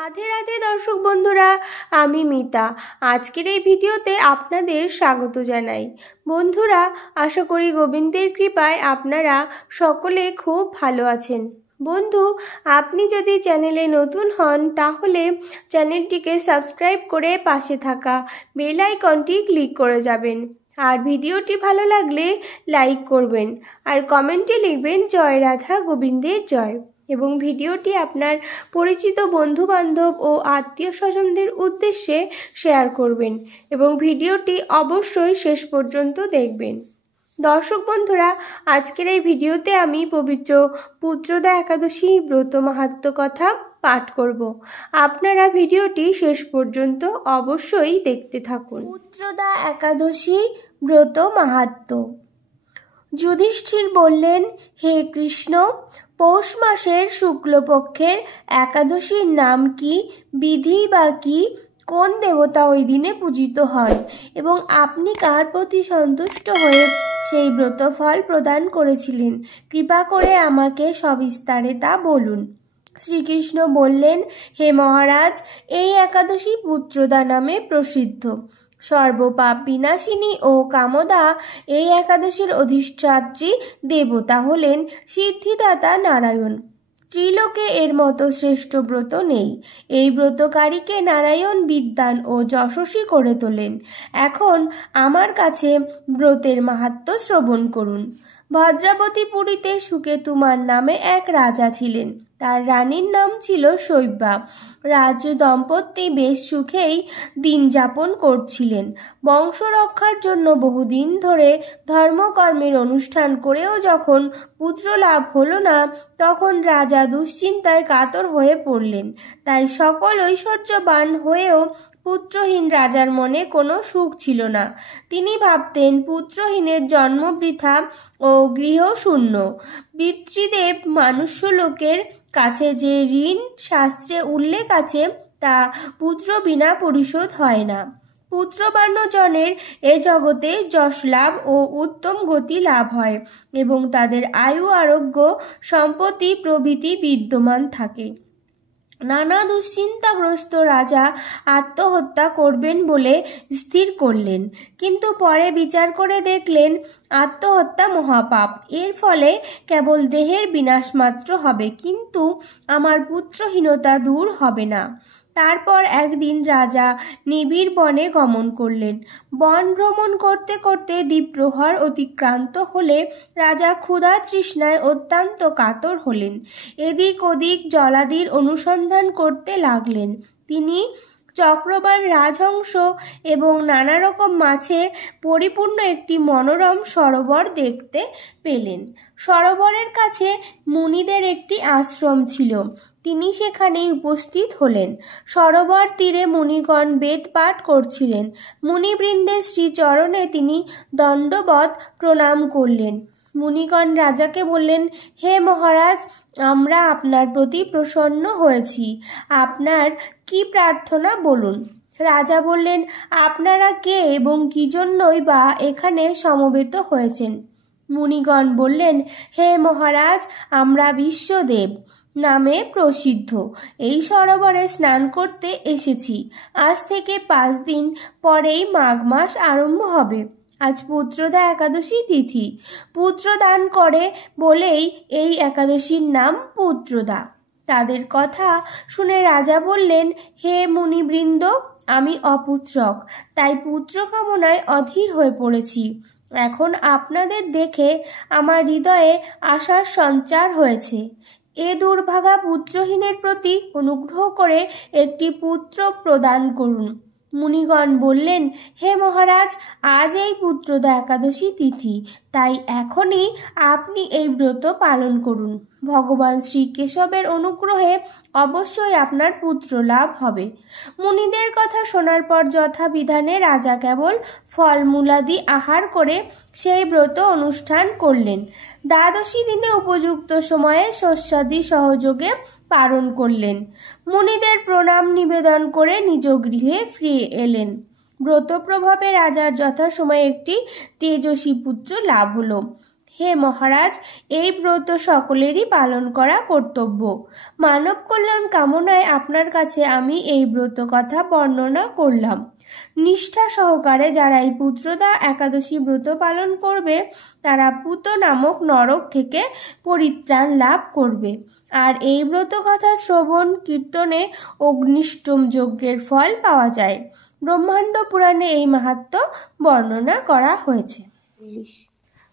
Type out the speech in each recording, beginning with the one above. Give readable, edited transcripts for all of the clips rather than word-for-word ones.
রাধে রাধে দর্শক বন্ধুরা, আমি মিতা। আজকের এই ভিডিওতে আপনাদের স্বাগত জানাই। বন্ধুরা, আশা করি গোবিন্দের কৃপায় আপনারা সকলে খুব ভালো আছেন। বন্ধু, আপনি যদি চ্যানেলে নতুন হন তাহলে চ্যানেলটিকে সাবস্ক্রাইব করে পাশে থাকা বেল আইকনটি ক্লিক করে যাবেন। আর ভিডিওটি ভালো লাগলে লাইক করবেন আর কমেন্টে লিখবেন জয় রাধা গোবিন্দের জয়। এবং ভিডিওটি আপনার পরিচিত বন্ধুবান্ধব ও আত্মীয় স্বজনদের উদ্দেশ্যে শেয়ার করবেন এবং ভিডিওটি অবশ্যই শেষ পর্যন্ত দেখবেন। দর্শক বন্ধুরা, আজকের এই ভিডিওতে আমি পবিত্র পুত্রদা একাদশী ব্রত মাহাত্ম্য কথা পাঠ করব। আপনারা ভিডিওটি শেষ পর্যন্ত অবশ্যই দেখতে থাকুন। পুত্রদা একাদশী ব্রত মাহাত্ম্য। যুধিষ্ঠির বললেন, হে কৃষ্ণ, পৌষ মাসের শুক্লপক্ষের একাদশীর নাম কি, বিধি বা কি, কোন দেবতা ওই দিনে পূজিত হন এবং আপনি কার প্রতি সন্তুষ্ট হয়ে সেই ব্রতফল প্রদান করেছিলেন? কৃপা করে আমাকে সবিস্তারে তা বলুন। শ্রীকৃষ্ণ বললেন, হে মহারাজ, এই একাদশী পুত্রদা নামে প্রসিদ্ধ। সর্বপাপ বিনাশিনী ও কামদা এই একাদশীর অধিষ্ঠাত্রী দেবতা হলেন সিদ্ধিদাতা নারায়ণ। ত্রিলোকে এর মতো শ্রেষ্ঠ ব্রত নেই। এই ব্রতকারীকে নারায়ণ বিদ্বান ও যশস্বী করে তোলেন। এখন আমার কাছে ব্রতের মাহাত্ম্য শ্রবণ করুন। ভদ্রাবতীপুরীতে সুকেতুমার নামে এক রাজা ছিলেন। তার রানীর নাম ছিল শৈব্যা। রাজ দম্পতি বেশ সুখেই দিন যাপন করছিলেন। বংশ রক্ষার জন্য বহুদিন ধরে ধর্মকর্মের অনুষ্ঠান করেও যখন পুত্র লাভ হলো না, তখন রাজা দুশ্চিন্তায় কাতর হয়ে পড়লেন। তাই সকল ঐশ্বর্যবান হয়েও পুত্রহীন রাজার মনে কোনো সুখ ছিল না। তিনি ভাবতেন, পুত্রহীনের জন্ম বৃথা ও গৃহ শূন্য। পিতৃদেব মানুষ্যলোকের কাছে যে ঋণ শাস্ত্রে উল্লেখ আছে তা পুত্র বিনা পরিশোধ হয় না। পুত্রবান্যজনের এ জগতে যশ লাভ ও উত্তম গতি লাভ হয় এবং তাদের আয়ু আরোগ্য সম্পত্তি প্রভৃতি বিদ্যমান থাকে। নানা দুশ্চিন্তাগ্রস্ত রাজা আত্মহত্যা করবেন বলে স্থির করলেন, কিন্তু পরে বিচার করে দেখলেন আত্মহত্যা মহাপাপ। এর ফলে কেবল দেহের বিনাশ মাত্র হবে, কিন্তু আমার পুত্রহীনতা দূর হবে না। তারপর একদিন রাজা নিবিড় বনে গমন করলেন। বন ভ্রমণ করতে করতে দ্বীপ্রহর অতিক্রান্ত হলে রাজা ক্ষুধা তৃষ্ণায় অত্যন্ত কাতর হলেন। এদিক ওদিক জলাদির অনুসন্ধান করতে লাগলেন। তিনি চক্রবান রাজহংস এবং নানা রকম মাছে পরিপূর্ণ একটি মনোরম সরোবর দেখতে পেলেন। সরোবরের কাছে মুনিদের একটি আশ্রম ছিল। তিনি সেখানেই উপস্থিত হলেন। সরোবর তীরে মুনিগণ বেদ পাঠ করছিলেন। মুনিবৃন্দের শ্রীচরণে তিনি দণ্ডবৎ প্রণাম করলেন। মুনিগণ রাজাকে বললেন, হে মহারাজ, আমরা আপনার প্রতি প্রসন্ন হয়েছি। আপনার কি প্রার্থনা বলুন। রাজা বললেন, আপনারা কে এবং কি জন্যই বা এখানে সমবেত হয়েছেন? মুনিগণ বললেন, হে মহারাজ, আমরা বিশ্বদেব নামে প্রসিদ্ধ এই সরোবরে স্নান করতে এসেছি। আজ থেকে 5 দিন পরেই মাঘ মাস আরম্ভ হবে। আজ পুত্রদা একাদশী তিথি। পুত্র দান করে বলেই এই একাদশীর নাম পুত্রদা। তাদের কথা শুনে রাজা বললেন, হে মুনিবৃন্দ, আমি অপুত্রক, তাই পুত্র কামনায় অধীর হয়ে পড়েছি। এখন আপনাদের দেখে আমার হৃদয়ে আশার সঞ্চার হয়েছে। এ দুর্ভাগা পুত্রহীনের প্রতি অনুগ্রহ করে একটি পুত্র প্রদান করুন। মুনিগণ বললেন, হে মহারাজ, আজ এই পুত্রদা একাদশী তিথি, তাই এখনই আপনি এই ব্রত পালন করুন। ভগবান শ্রীকেশবের অনুগ্রহে অবশ্যই আপনার পুত্র লাভ হবে। মুনিদের কথা শোনার পর যথাবিধানে রাজা কেবল ফলমূলাদি আহার করে সেই ব্রত অনুষ্ঠান করলেন। দ্বাদশী দিনে উপযুক্ত সময়ে শস্যাদি সহযোগে পালন করলেন। মুনিদের প্রণাম নিবেদন করে নিজ গৃহে ফিরে এলেন। ব্রত প্রভাবে রাজার যথাসময়ে একটি তেজস্বী পুত্র লাভ হলো। হে মহারাজ, এই ব্রত সকলেরই পালন করা কর্তব্য। মানব কল্যাণ কামনায় আপনার কাছে আমি এই ব্রত কথা বর্ণনা করলাম। নিষ্ঠা সহকারে যারা এই পুত্রদা একাদশী ব্রত পালন করবে তারা পুত নামক নরক থেকে পরিত্রাণ লাভ করবে। আর এই ব্রত কথা শ্রবণ কীর্তনে অগ্নিষ্টম যজ্ঞের ফল পাওয়া যায়। ব্রহ্মাণ্ড পুরাণে এই মাহাত্ম্য বর্ণনা করা হয়েছে।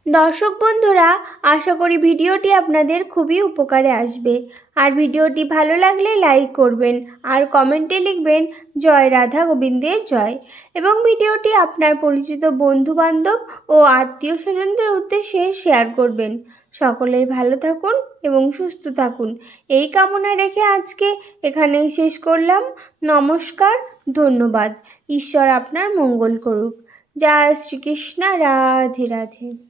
দর্শক বন্ধুরা, আশা করি ভিডিওটি আপনাদের খুবই উপকারে আসবে। আর ভিডিওটি ভালো লাগলে লাইক করবেন আর কমেন্টে লিখবেন জয় রাধা গোবিন্দের জয়। এবং ভিডিওটি আপনার পরিচিত বন্ধু বান্ধব ও আত্মীয় স্বজনদের উদ্দেশ্যে শেয়ার করবেন। সকলেই ভালো থাকুন এবং সুস্থ থাকুন এই কামনা রেখে আজকে এখানেই শেষ করলাম। নমস্কার, ধন্যবাদ। ঈশ্বর আপনার মঙ্গল করুক। জয় শ্রীকৃষ্ণ, রাধে রাধে।